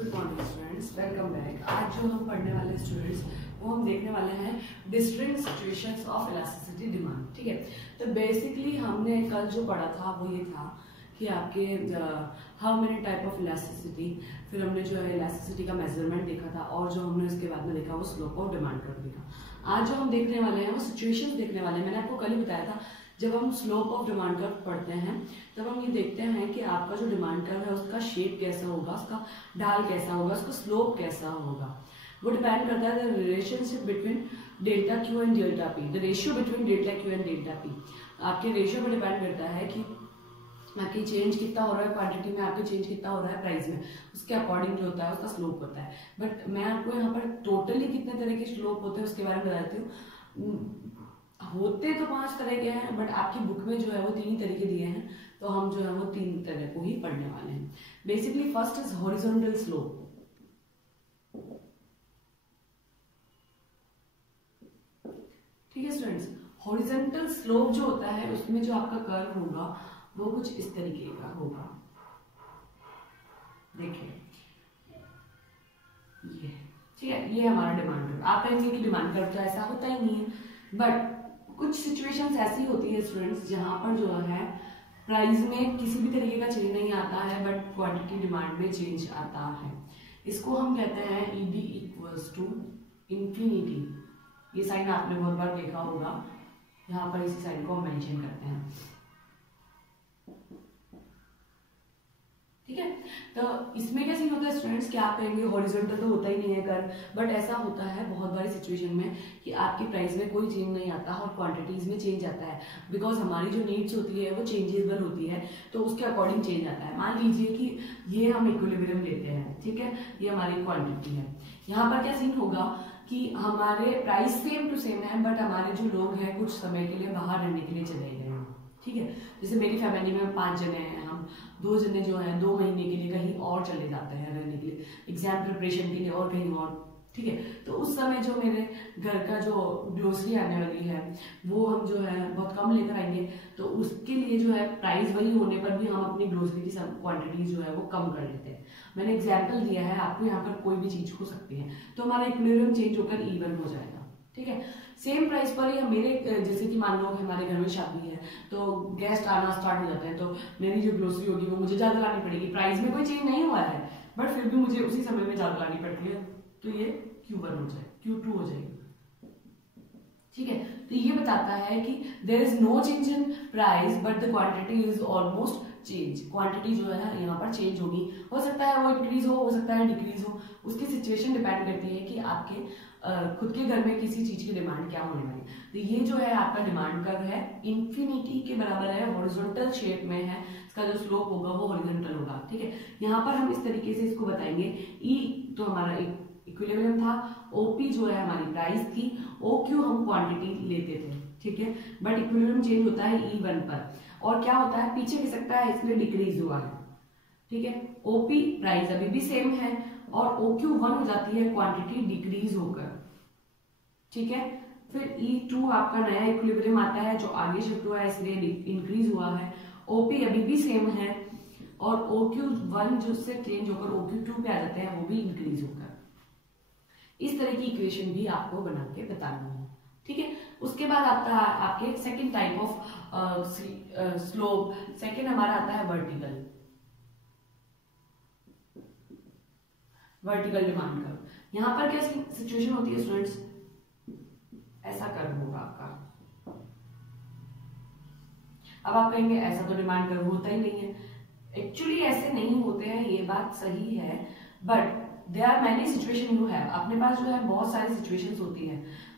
Good morning students, welcome back. आज जो हम पढ़ने वाले स्टूडेंट्स वो हम देखने वाले हैं डिस्ट्रिंग सिचुएशंस ऑफ इलास्टिसिटी डिमांड। ठीक है, तो बेसिकली हमने कल जो पढ़ा था वो ये था कि आपके how many type of elasticity, फिर हमने जो है इलास्टिसिटी का मेजरमेंट देखा था और जो हमने इसके बाद में देखा वो स्लोप ऑफ डिमांड कर्व देखा। आज जो हम देखने वाले हैं वो सिचुएशंस देखने वाले हैं। मैंने आपको कल ही बताया था जब हम स्लोप ऑफ डिमांड कर्व पढ़ते हैं तब हम ये देखते हैं कि आपका जो डिमांड कर्व है उसका शेप कैसा होगा, उसका ढाल कैसा होगा, उसका स्लोप कैसा होगा। वो डिपेंड करता है the relationship between delta Q and delta P, the ratio between delta Q and delta P. आपके रेशियो पर डिपेंड करता है कि आपकी चेंज कितना हो रहा है क्वांटिटी में, आपके चेंज कितना हो रहा है प्राइस में, उसके अकॉर्डिंग जो होता है उसका स्लोप होता है। बट मैं आपको यहाँ पर टोटली कितने तरह के स्लोप होते हैं उसके बारे में बताती हूँ। होते तो 5 तरह के हैं बट आपकी बुक में जो है वो 3 ही तरीके दिए हैं, तो हम जो है वो 3 तरह को ही पढ़ने वाले हैं। Basically first is horizontal slope. ठीक है स्टूडेंट्स, हॉरिजॉन्टल स्लोप जो होता है उसमें जो आपका कर्व होगा वो कुछ इस तरीके का होगा। देखिए ये ठीक है, ये हमारा डिमांड कर्व। आप कहेंगे कि डिमांड कर्व तो ऐसा होता ही नहीं है, बट कुछ सिचुएशंस ऐसी होती है स्टूडेंट्स जहां पर जो है प्राइस में किसी भी तरीके का चेंज नहीं आता है बट क्वांटिटी डिमांड में चेंज आता है। इसको हम कहते हैं ED इक्वल्स टू इंफिनिटी। ये साइन आपने बहुत बार देखा होगा, यहाँ पर इसी साइन को हम मेंशन करते हैं। ठीक है, तो इसमें क्या सीन होता है स्टूडेंट्स कि आप कहेंगे हॉरिजॉन्टल तो होता ही नहीं है कर्व, बट ऐसा होता है बहुत बारी सिचुएशन में कि आपकी प्राइस में कोई चेंज नहीं आता और क्वांटिटीज में चेंज आता है, बिकॉज हमारी जो नीड्स होती है वो चेंजेबल होती है, तो उसके अकॉर्डिंग चेंज आता है। मान लीजिए कि ये हम इक्विलिब्रियम लेते हैं, ठीक है, ये हमारी क्वांटिटी है। यहाँ पर क्या सीन होगा कि हमारे प्राइस सेम टू सेम है बट हमारे जो लोग हैं कुछ समय के लिए बाहर रहने के लिए चले गए हैं। ठीक है, जैसे मेरी फैमिली में 5 जने हैं, हम 2 जने जो हैं 2 महीने के लिए कहीं और चले जाते हैं रहने के लिए, एग्जाम प्रिपरेशन के लिए और कहीं और। ठीक है, तो उस समय जो मेरे घर का जो ग्रोसरी आने वाली है वो हम जो है बहुत कम लेकर आएंगे, तो उसके लिए जो है प्राइस वही होने पर भी हम अपनी ग्रोसरी की क्वांटिटी जो है वो कम कर लेते हैं। मैंने एग्जाम्पल दिया है आपको, यहाँ पर कोई भी चीज हो सकती है, तो हमारा इक्विलिब्रियम चेंज होकर इवन हो जाएगा। ठीक है, सेम प्राइस पर ही मेरे जैसे कि मान लो कि हमारे घर में शादी है तो गेस्ट आना स्टार्ट हो जाते हैं, तो मेरी जो ग्रोसरी होगी वो मुझे ज्यादा लानी पड़ेगी। प्राइस में कोई चेंज नहीं हुआ है बट फिर भी मुझे उसी समय में ज्यादा लानी पड़ती है, तो ये Q1 हो जाए, Q2 हो जाएगी। ठीक है, तो ये बताता है कि there is no change in price but the quantity is almost change. Quantity जो है यहाँ पर चेंज होगी, हो सकता है वो इंक्रीज हो सकता है डिक्रीज हो, उसकी सिचुएशन डिपेंड करती है कि आपके खुद के घर में किसी चीज की डिमांड क्या होने वाली। तो ये जो है आपका डिमांड कर्व है इंफिनिटी के बराबर है, हॉरिजॉन्टल शेप में है, इसका जो स्लोप होगा वो हॉरिजॉन्टल होगा। ठीक है, यहाँ पर हम इस तरीके से इसको बताएंगे। E तो हमारा इक्विलिब्रियम था, OP जो है हमारी प्राइस थी, OQ हम क्वांटिटी लेते थे। ठीक है, बट इक्विलिब्रियम चेंज होता है E1 पर, और क्या होता है पीछे खिसकता है, इसमें डिक्रीज हुआ है। ठीक है, OP प्राइस अभी भी सेम है और OQ 1 हो जाती है क्वांटिटी डिक्रीज होकर। ठीक है, फिर E2 आपका नया इक्विलिब्रियम आता है जो आगे शिफ्ट हुआ है इसलिए इंक्रीज हुआ है। OP अभी भी सेम है और OQ1 जो से चेंज होकर OQ2 पे आ जाते हैं, वो भी इंक्रीज होकर। इस तरह की इक्वेशन भी आपको बना के बतानी है। ठीक है, उसके बाद आता है आपके second type of slope. Second हमारा आता है वर्टिकल डिमांड कर्व। यहाँ पर क्या सिचुएशन होती है स्टूडेंट्स, ऐसा कर्व होगा आपका। अब आप कहेंगे ऐसा तो डिमांड कर्व होता ही नहीं है। एक्चुअली ऐसे नहीं होते हैं, ये बात सही है, but there are many situation you have. अपने पास जो है बहुत सारी सिचुएशंस होती है,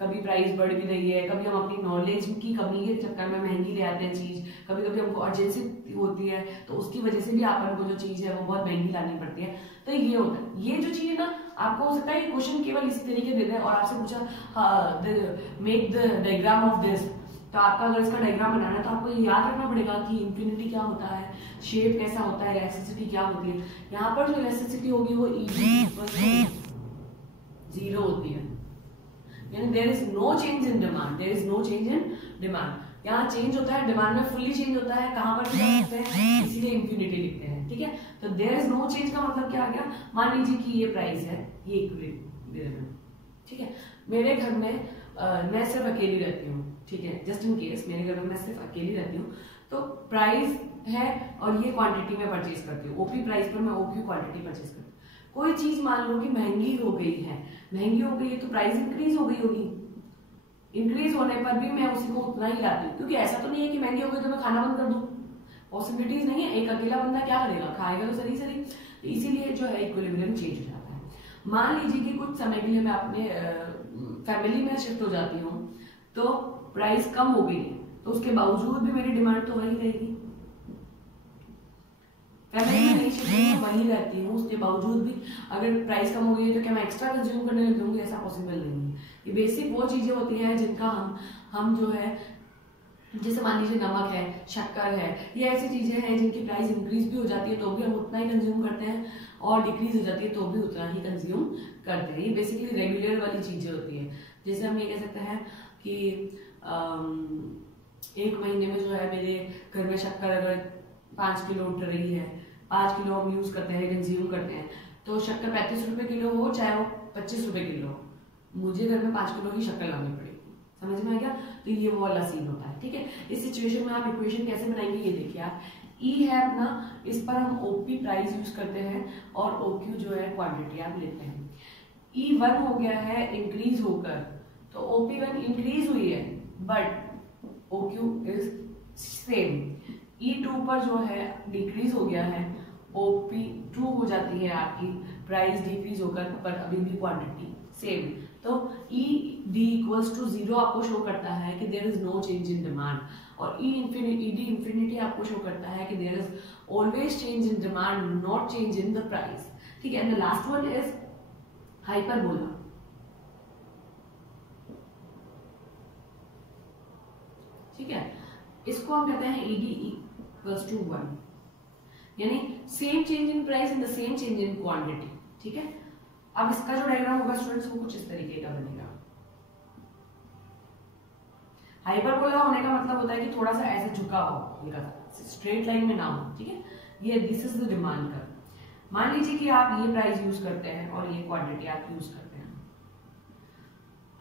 कभी प्राइस बढ़ भी रही है, कभी हम अपनी नॉलेज की कमी के चक्कर में महंगी ले आते हैं चीज, कभी कभी हमको अर्जेंसी होती है तो उसकी वजह से भी अपन को जो चीज है वो बहुत महंगी लानी पड़ती है। तो ये होता है, ये जो चीज है ना, आपको हो सकता है कि क्वेश्चन केवल इसी तरीके दे दे और आपसे पूछा make the diagram of this, तो आपका अगर इसका डायग्राम बनाना है तो आपको ये याद रखना पड़ेगा कि इंफिनिटी क्या होता है, शेप कैसा होता है, इलास्टिसिटी क्या होती है। यहाँ पर जो इलास्टिसिटी होगी वो जीरो होती है, यानी there is no change in demand, there is no change in demand. यहाँ चेंज होता है डिमांड में, फुल्ली चेंज होता है, कहाँ पर लिखते हैं, इसीलिए इंफिनिटी लिखते हैं। ठीक है। तो देयर इज नो चेंज का मतलब क्या आ गया, मान लीजिए कि ये प्राइस है, ये इक्विलिब्रियम, ठीक है। मेरे घर में मैं सिर्फ अकेली रहती हूँ, ठीक है, जस्ट इन केस मेरे घर में मैं सिर्फ अकेली रहती हूँ, तो प्राइस है और ये क्वांटिटी में परचेज करती हूँ, ओपी प्राइस पर मैं ओपी क्वांटिटी परचेज करती हूँ। कोई चीज मान लो कि महंगी हो गई है, महंगी हो गई है तो प्राइस इंक्रीज हो गई होगी, इंक्रीज होने पर भी मैं उसी को उतना ही लाती हूँ, क्योंकि ऐसा तो नहीं है कि महंगी हो गई तो मैं खाना बंद कर दूँ, पॉसिबिलिटीज नहीं है। एक अकेला बंदा क्या करेगा, खाएगा तो सही सही। तो इसीलिए जो है इक्विलिब्रियम चेंज हो जाता है। मान लीजिए कि कुछ समय के लिए मैं अपने फैमिली में शिफ्ट हो जाती हूँ, तो प्राइस कम हो गई, तो उसके बावजूद भी मेरी डिमांड तो वही रहेगी। फैमिली में नहीं शिफ्ट हुई, वही रहती हूँ, उसके बावजूद भी अगर प्राइस कम हो गई है तो क्या मैं एक्स्ट्रा कंज्यूम करने लग जाऊंगी, ऐसा पॉसिबल नहीं है। ये बेसिक वो चीजें होती हैं जिनका हम जो है, जैसे मान लीजिए नमक है, शक्कर है, ये ऐसी चीजें हैं जिनकी प्राइस इंक्रीज भी हो जाती है तो भी हम उतना ही कंज्यूम करते हैं, और डिक्रीज हो जाती है तो भी उतना ही कंज्यूम करते हैं। ये बेसिकली रेगुलर वाली चीजें होती है। जैसे हम ये कह सकते हैं कि एक महीने में जो है मेरे घर में शक्कर अगर 5 किलो उठ रही है, 5 किलो हम यूज करते हैं, कंज्यूम करते हैं, तो शक्कर 35 रुपए किलो हो चाहे वो 25 रुपए किलो हो, मुझे घर में 5 किलो ही शक्कर लानी पड़ेगी। समझ में आ गया? तो ये वो वाला सीन होता है, ठीक है। इस सिचुएशन में आप इक्वेशन कैसे बनाएंगे, ये देखिए आप, ई है अपना, इस पर हम ओपी प्राइस यूज करते हैं और ओक्यू जो है क्वांटिटी आप लेते हैं। E1 हो गया है इंक्रीज होकर, तो OP1 इंक्रीज हुई है but OQ is same. E2 पर जो है डिक्रीज हो गया है, OP2 हो जाती है आपकी प्राइस डिक्रीज होकर, पर अभी भी क्वांटिटी सेम। तो ED इक्वल्स टू 0 आपको शो करता है कि there is no change in demand, और ED इंफिनिटी आपको शो करता है कि there is always change in demand, not change in the price, ठीक है। And the last one is hyperbola, ठीक है। इसको हम कहते हैं ED इक्वल्स टू 1, यानी same change in price in the same change in quantity, ठीक है। अब इसका जो डायग्राम होगा स्टूडेंट्स वो कुछ इस तरीके का बनेगा। हाइपरबोला होने का मतलब होता है कि थोड़ा सा ऐसे झुका हो, हल्का सा स्ट्रेट लाइन में ना हो, ठीक है। ये this is the demand curve. मान लीजिए कि आप ये प्राइस यूज करते हैं और ये क्वांटिटी आप यूज करते हैं।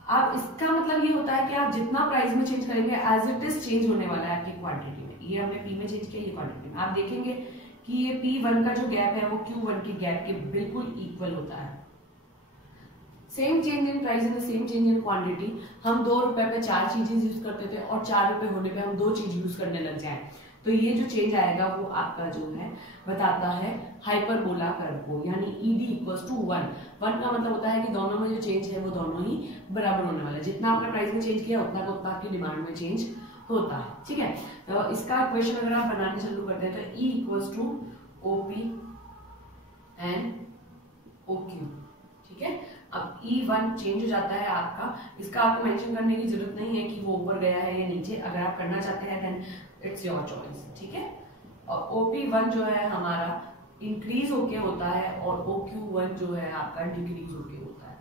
अब इसका मतलब ये होता है कि आप जितना प्राइस में चेंज करेंगे एज इट इज चेंज होने वाला है आपकी क्वांटिटी में। ये हमने पी में चेंज किया, ये क्वांटिटी में। आप देखेंगे कि ये P1 का जो गैप है वो Q1 के गैप के बिल्कुल इक्वल होता है। Same change in price in the same change in quantity. हम 2 रुपए पे 4 चीजें यूज करते थे और 4 रुपए होने पे हम 2 चीज यूज करने लग जाए, तो ये जो चेंज आएगा वो आपका जो है बताता है हाइपरबोला कर्व को, यानी ED इक्वल्स टू 1। 1 का मतलब होता है कि दोनों में जो चेंज है वो दोनों ही बराबर होने वाला है। जितना आपने प्राइस में चेंज किया उतना का उतना आपकी डिमांड में चेंज होता है, ठीक है। तो इसका इक्वेशन अगर आप बनाने चालू करते हैं तो E equals to OP and OQ, ठीक है। अब E1 चेंज हो जाता है आपका, इसका आपको मेंशन करने की जरूरत नहीं है कि वो ऊपर गया है या नीचे। अगर आप करना चाहते हैं देन इट्स योर चॉइस, ठीक है। और OP1 जो है हमारा इंक्रीज होके होता है और OQ1 जो है आपका डिक्रीज होके होता है,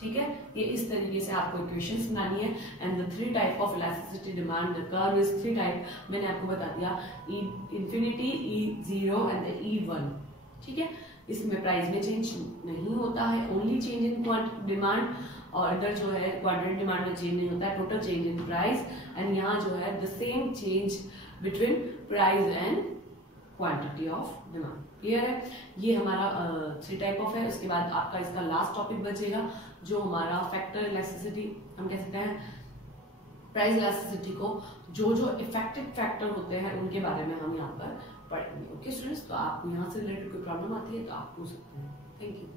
ठीक है। ये इस तरीके से आपको इक्वेशंस बनानी है। And the 3 type of elasticity demand, the curve is 3 type, मैंने आपको बता दिया, E infinity, E0 and the E1, ठीक है। इसमें प्राइस में चेंज नहीं होता है, ओनली चेंज इन डिमांड, और इधर जो है क्वांटिटी डिमांड में चेंज नहीं होता है, total change in price. And यहाँ जो है the same change between price and quantity of demand. Clear है? ये हमारा 3 टाइप ऑफ है। उसके बाद आपका इसका लास्ट टॉपिक बचेगा जो हमारा फैक्टर इलास्टिसिटी, हम कह सकते हैं प्राइस इलास्टिसिटी को जो जो इफेक्टिव फैक्टर होते हैं उनके बारे में हम यहाँ पर पढ़ेंगे। ओके स्टूडेंट्स, तो आपको यहाँ से रिलेटेड कोई प्रॉब्लम आती है तो आप पूछ सकते हैं। Thank you.